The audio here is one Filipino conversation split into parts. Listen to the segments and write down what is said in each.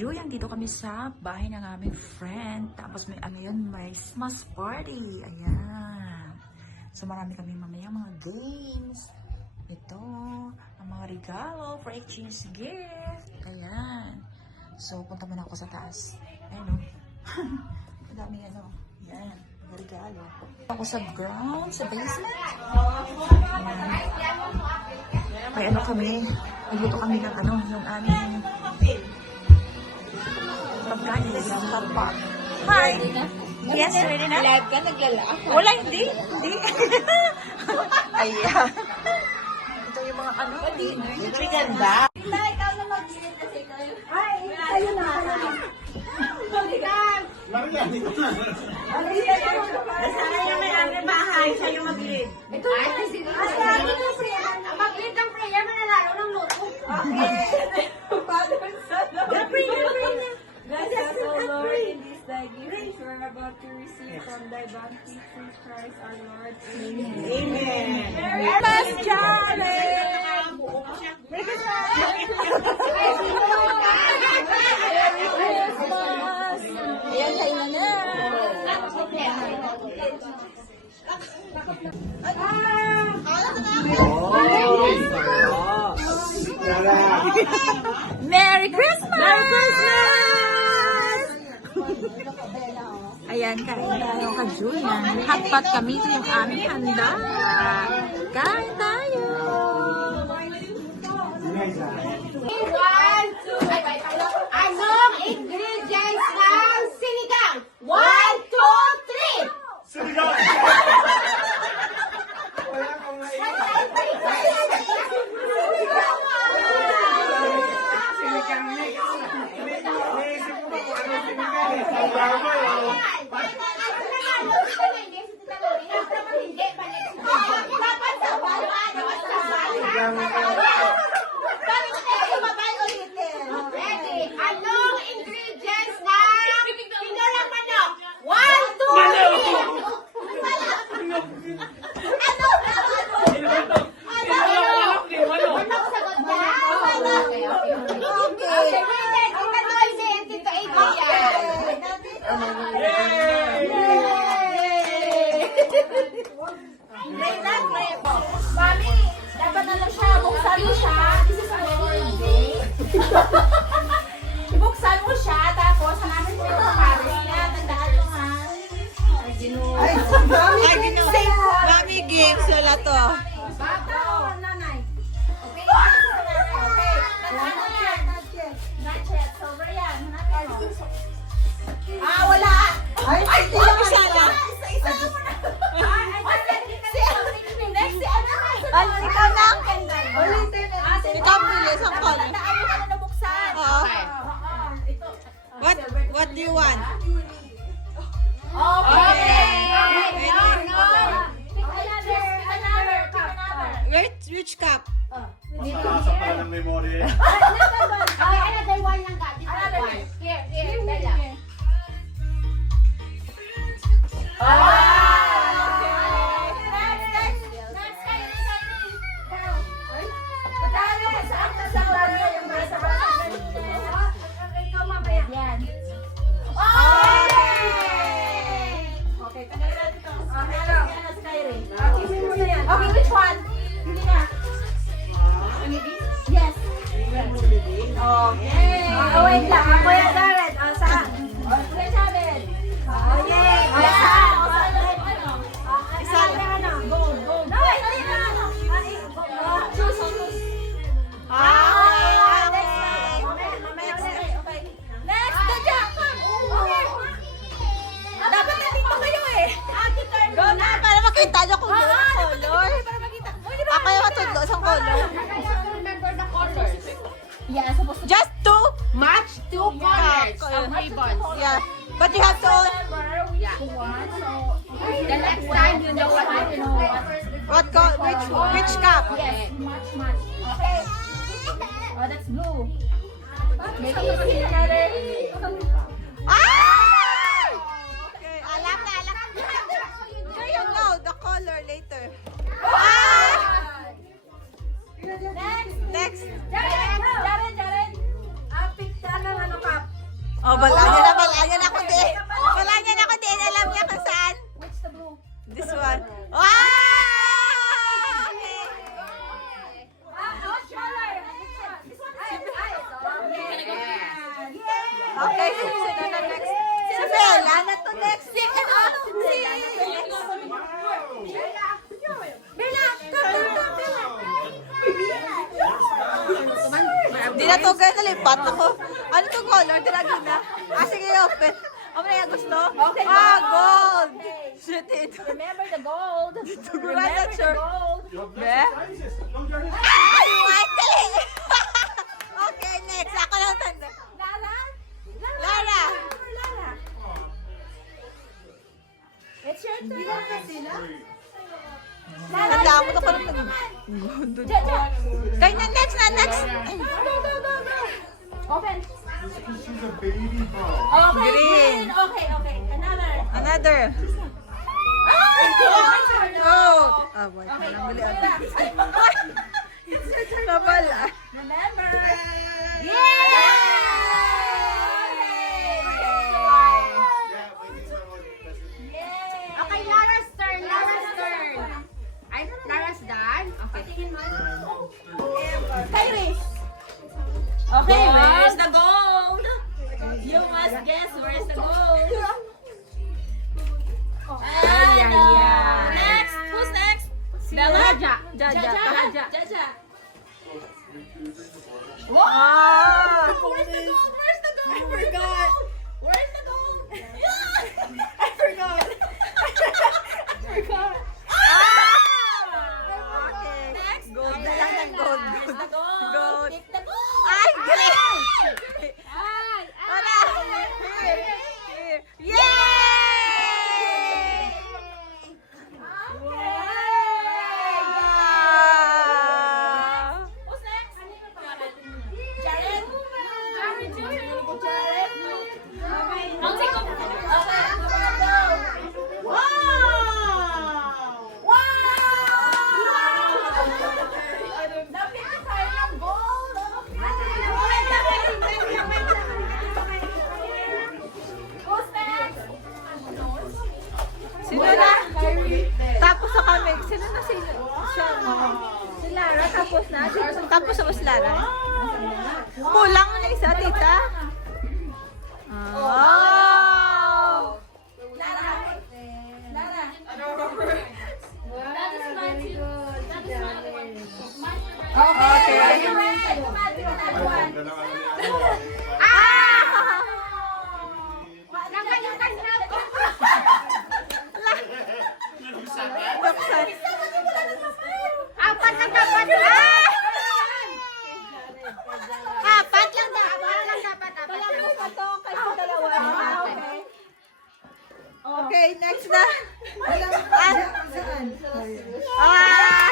Juyang, dito kami sa bahay ng aming friend. Tapos ngayon may Christmas party. Ayan. So marami kami mamaya mga games. Ito, ang mga regalo for exchange gift. Ayan. So punta muna ako sa taas. Ayan o. Ang dami ano. Ayan. Mga regalo. Ako sa ground, sa basement. Ayan. May ano kami. Nagluto kami ng ano, yung aming pagkain sa hot pot. Hi! Yes, ready na? Live ka, naglalak. Wala, hindi. Hindi. Ayan. Ito yung mga ano. Hindi ganda. Ikaw na mag-ilit kasi kayo. Ay, kayo na. Mabigan! Sana yung may aming bahay, siya yung mag-lead. Ito, mag-lead ng prayer, manalaro ng luto. Okay. Father, Son, the prayer. Bless us, O Lord, in this thy gift which we are about to receive from thy bounty through Christ our Lord. Amen. Amen. Mas Charlie! Merry Christmas! Ayan, kayo na na. Merry Christmas! Merry Christmas! Ayan, kain tayo ka Julian. Hotpot kami. Ito yung aming handa. Kain tayo! One, two, anong ingredients ng sinigang? 1, 2, 3! Ready? Anong ingredients ng pinulang manok? 1, 2, 3! Manok sagot ka? Okay. Tita Noisy and Tita Adrian. Mami, dapat na lang siya. Buksan mo siya. This is already day. Buksan mo siya, tapos hanapin mo yung Paris niya. Tandaan mo ha. Ay, gino. Ay, gino. Mami games, wala to. Bata o nanay? Okay, okay. Tandaan mo yan. Not yet. So, Brian, hanapin mo. Ah, wala. Ay, Isa na. Isa-isa mo na. Next, si ano? Ikaw na. Ulitin. Ikaw bilis ang call. Tandaan mo na nabuksan. Oo. Ito. What do you want? Okay. Wait, No, wait. no. Pick another cup. Which cup? Masa pa ng memory. Another one lang ka. Another one. Here, Bella. Next kayo na sa atin. Patalo ka saan ka sa laro yung nasa bahay. Ikaw mamaya. Yan. Okay, kanina natin ito. Yan na si Kyrie. Kisin mo na yan. Okay, which one? Hindi na. Yes. Okay. Wait lang. Kuya Jared, saan? Kuya Jared. Okay. Saan? Isa lang. Gold. No, wait. Choose. Next, the jackpot. Okay. Dapat nandito kayo eh. Ate turn Go na, para makita nyo kung ano yung color. para makita. Ako yung matudlo sa color. Remember the colors. Yeah, supposed to Just two? match two colors of ribbons. Yeah. But you have to... The next time you know what you know. Which cup? Yes, match. Okay. Oh, that's blue. Maybe another. Ah! Okay, alam na. You know the color later. Ah! Next. Next. Jared. Pick ka ng ano cup. to, guys. Nalipat ako. Ano to color? Dinagin na. Ah, sige, open. Ano na yung gusto? Okay, Ah, gold. gold. Okay. Shit, ito. Remember the gold. We're not Remember the sure. gold. You have no Yeah. surprises. No, you're his. Ay, white kali. Okay, next. Ako lang tanda. Lara? Lara. Lara. It's your turn. Tanda mo na parang nag... Jaja. Kaya na, next na, next. Go, go, go, go. Open. She's a baby ball. Okay, Green. Okay, okay. Another. Another. Oh! Gold. Ah, white na lang. Bili ako. Kapala. Remember. Yay! Yeah, waiting for one. Yay! Okay, Lara's turn. Lara's turn. Ay, Lara's done? Okay. Kyrie. Okay, Where's the gold? You must guess where's the gold. Next. Who's next? Bella? Jaja. Jaja. Jaja. Ah! Where's the gold? Where's the gold? I forgot. Where's the gold? I forgot. I forgot. Okay. Next. Gold na lang ng gold. Where's the gold? Gold. Pick the gold. Ay, green! Ay, Wala! Here! Here! Yay! Wow! Who's next? Jared. Jared. Jared. I'll take over. Okay, go. Wow! Napili tayo ng gold. Who's next? Sino na? Tapos sa kami. Sino na si Si Lara, tapos na. Tapos ako si Lara. Kulang na isa, tita. Oh! Lara. Lara. That is mine too. That is mine. Okay. Another one. Ganda ng ano ni ano. Nakalimutan na ako. Buksan. Apat na dapat. Apat lang dapat. Okay, next na. Ah!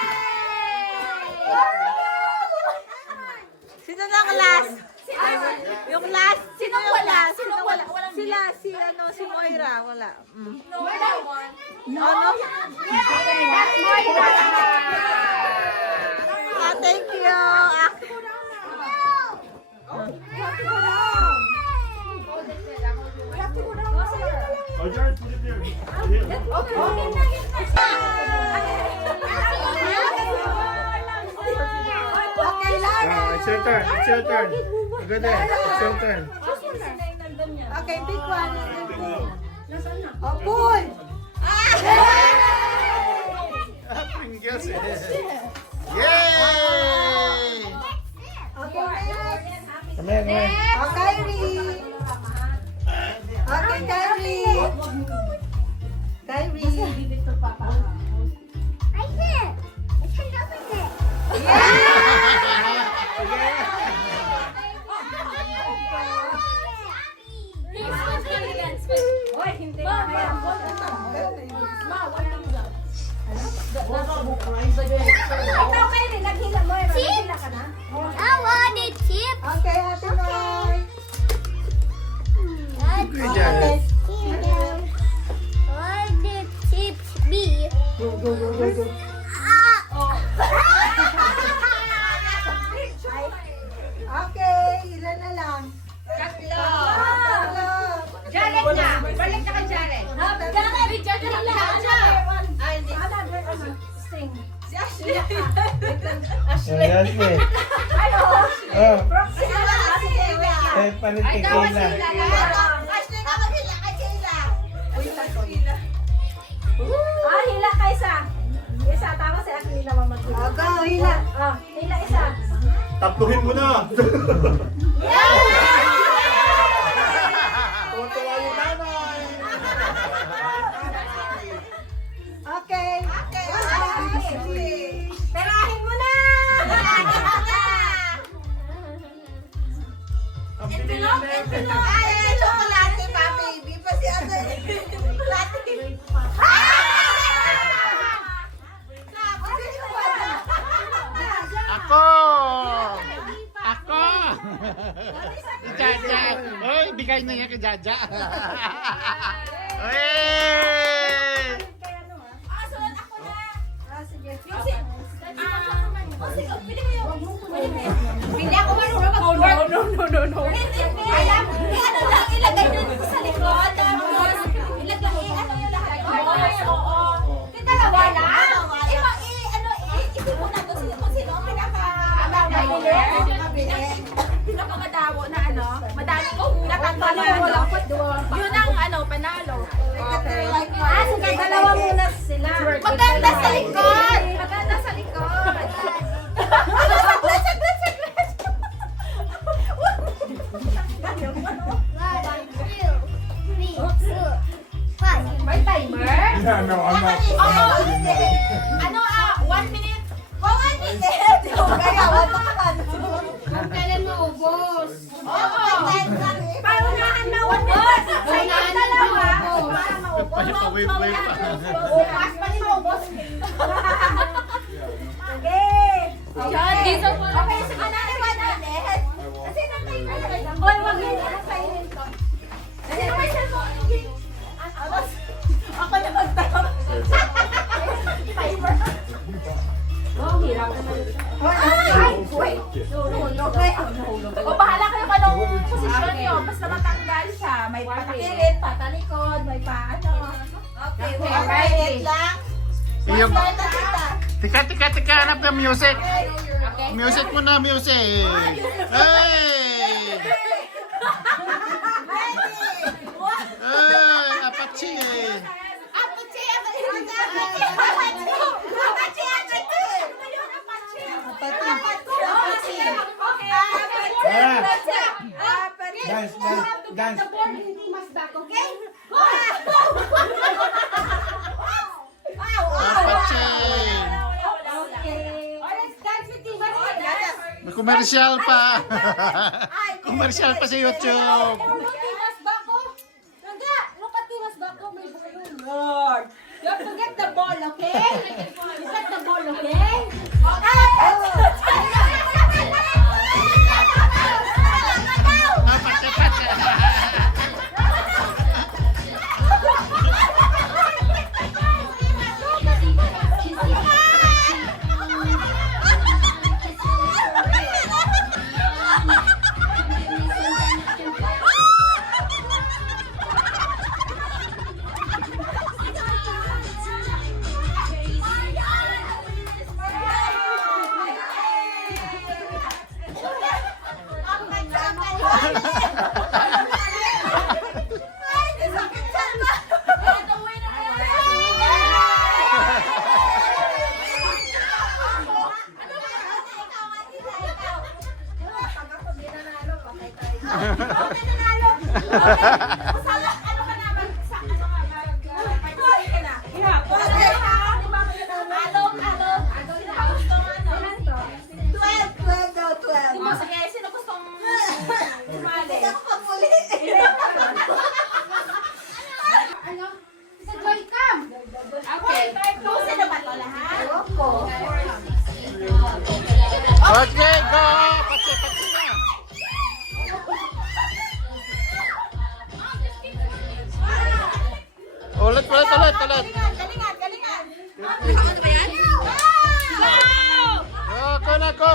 Sino na ang last? Yung last. Sino yung last? Sino wala? Sila, si Moira. Wala. Ano? Ah, thank you. Ah, Oh, Jared, put it there. Here. It's your turn. It's your turn. Go there. It's your turn. Okay, big one. Oh, pool! Pringles. Yay! Okay, next. Come here, come here. Oh, Kyrie. Okay, Kyrie. Kyrie. Hoy, hindi na kaya ang gold. Ma, wala nang gold. Ikaw kayo rin, naghila mo. Naghila ka na? Okay, Ate Mai. Good job. Okay, ilan na lang? Tatlo. Tatlo. Jared na. Balik na ka, Jared. Jared! Jared na. Ay, hindi. Sting. Si Ashley. Ashley. Ay, oh. Oh, Sige, eh, palit Ay, kay daw Kayla. sila. Ashley, kapagila kay Kayla. Ah, hila ka isa. Isa, tama sila. Hila mo mag-hila. Oh, go, hila. Ah, hila isa. Tatluhin mo na. Tuwa-tuwa yung nanay. Okay. Tirahin mo na! Envelope! Ay, chocolate pa, baby. Pasi ano chocolate. Ako! Ako! Jaja! Uy, bigay na yan kay Jaja. Uy! Hindi ako marunong mag-work. No. Alam, ano lang, ilagay nyo sa likod. Tapos, ilagay, ano yung lahat. Oo. Yung dalawa lang. Isip mo na kung sino ang pinakamadawo na ano. Madami ko pinatanggal na ano. Yun ang panalo. Sige, dalawa muna sila. Maganda sa likod. Maganda sa likod. Saglit. May timer? Yeah, no, I'm not. Ano 1 minute? 1 minute? Kaya, wala ka man. Kung kailan maubos. Oo. Paunahan na ubos. Sa inyong dalawa. Para maubos. Wave pa. Bukas pa rin maubos. Okay. Okay, sige na. 1 minute. Kasi na timer. Hoy, wag yun. Ano kainin ko? Kasi na may cellphone. Ako na magtanong. Timer. Oh, hirap naman. Ay, wait. O, bahala kayo kung anong posisyon nyo. Basta matanggal siya. May patakilit, patalikod, may paano. Okay, wait lang. Yung... Basta na kita. Tika, hanap ng music. Music muna, music. Hey! Hey, Apache. Dance. Hindi mas back, okay? Apache. May commercial pa. Commercial pa sa YouTube. Lord, don't forget the ball, okay? You got the ball, okay? Okay, go! Pache na! Ulit. Galingan. Go!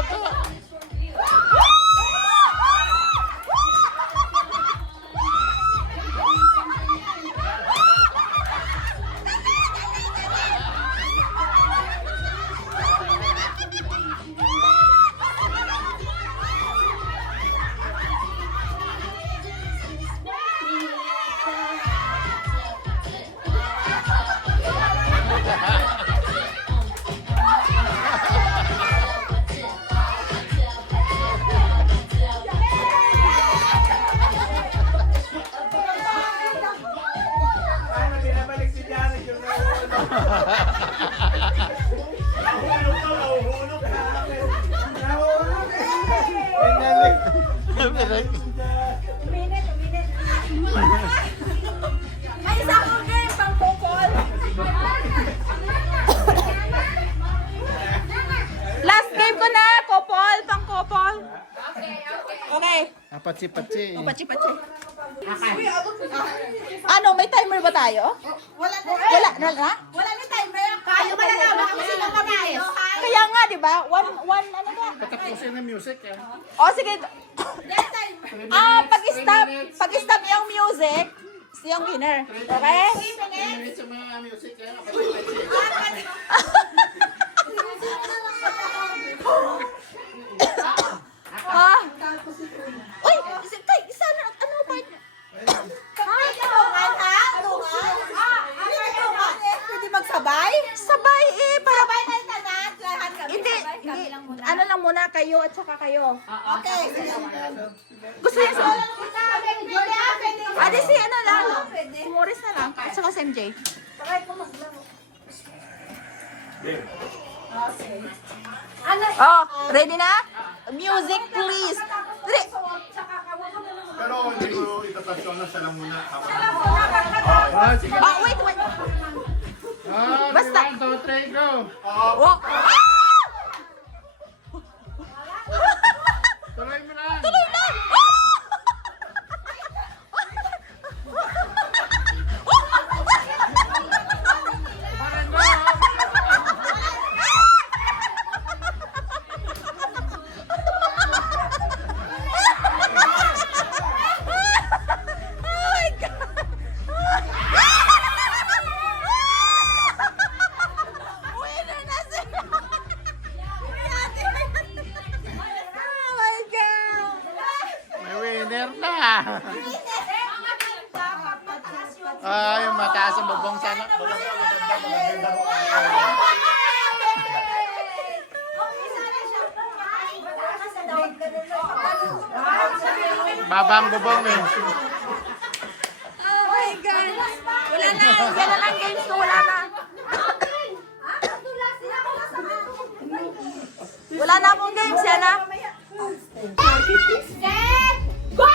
Nahulog ka, nahulog ka. May isa akong game pang kupol. Last game ko na, kupol, pang kupol. Okay. Patsi-patsi. Pachi-pachi. Ano, may timer ba tayo? Wala na. Wala na timer. Kayo ba na naman kung sino mabilis? Kaya nga, di ba? One, ano ba? Patapusin ng music eh. O, sige. Pag-stop yung music, yung winner. Okay? 3 minutes sa mga music eh. Patsi-patsi. Ha? Uy, isa na, ano ba? Pwede magsabay? Sabay eh, para ba na tanan? Hindi, ano lang muna kayo at saka kayo. Okay. Gusto niyo sa... Adi si ano lang, si Morris na lang, at saka si MJ. Oh, ready na? Music please. Pero hindi mo itatouch na siya lang muna. Ah, wait. Basta. 1, 2, 3, go! Oh. Tuloy mo lang! Tuloy na! May winner na! Yung mataas ang bubong sana. Babang bubong eh. Oh my God! Wala na! Yan na lang games ko, wala na. Wala na akong games, yan na. Set! Go!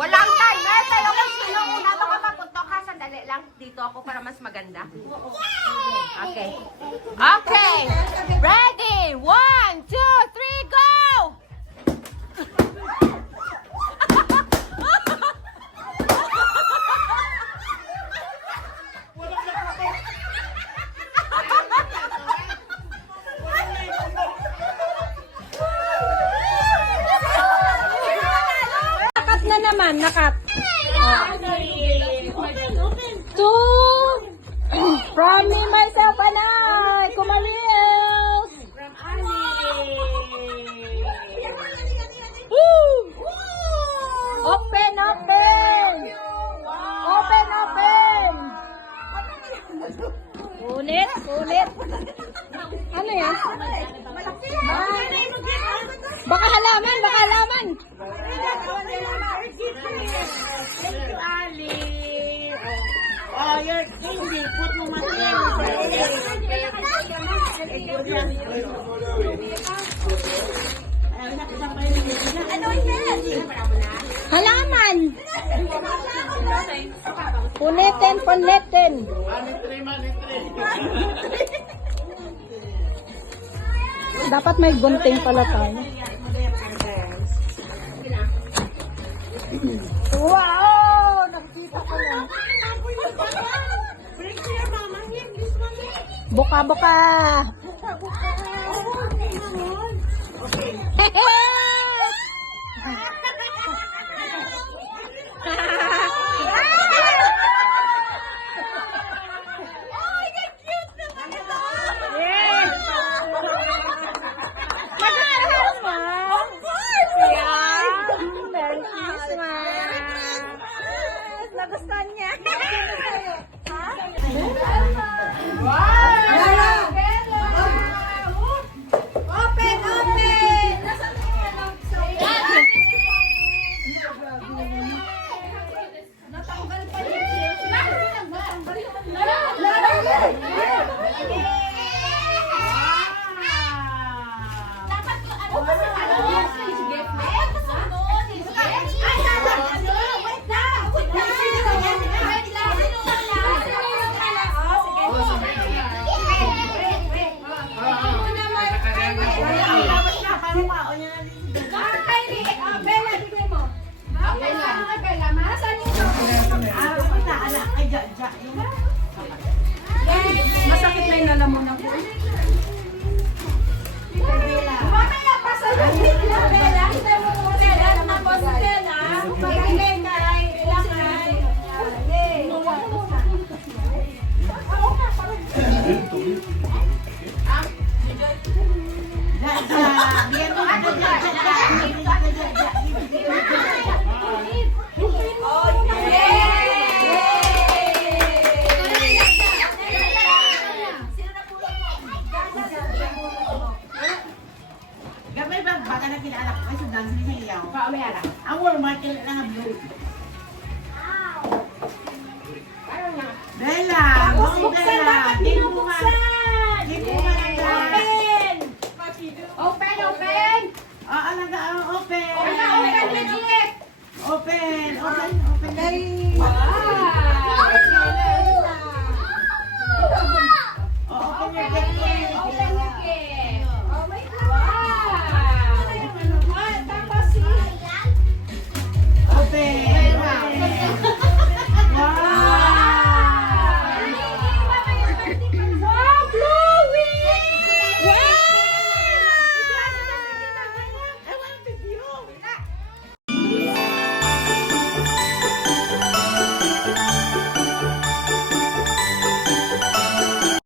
Walang timer, pero kung sino una makapapuntok ha, sandali lang. Dito ako para mas maganda. Okay. Okay. Ready? 1, 2, 3, go! Nakat na naman, nakat. From me, myself, and I. Kumalis. From Woo! Open, open. Open, open. Ulit, ulit. Ano yan? Baka halaman, baka halaman. Halaman. Punitin, punitin. Manit 3, manit 3. Dapat may gunting pala tayo. Wow! Nakita ko na. Buka-buka! Nagustuhan niya. Open! Nasaan na yung ano? Natanggal pa dapat ko ano kasi ano stage gift na? Kasunod, stage gift. Ay, dapat ano? Wait lang! Wait lang! Wait lang! Masakit na yung lalaman ako. Mamaya pa sa Bella. Bella, kita mo muna Bella. Tapos Bella, pag-ibig kay Ilangay. Gamay ba baga na kilala ko kasi dami niya iyaw. Ang Walmart lang ang blue.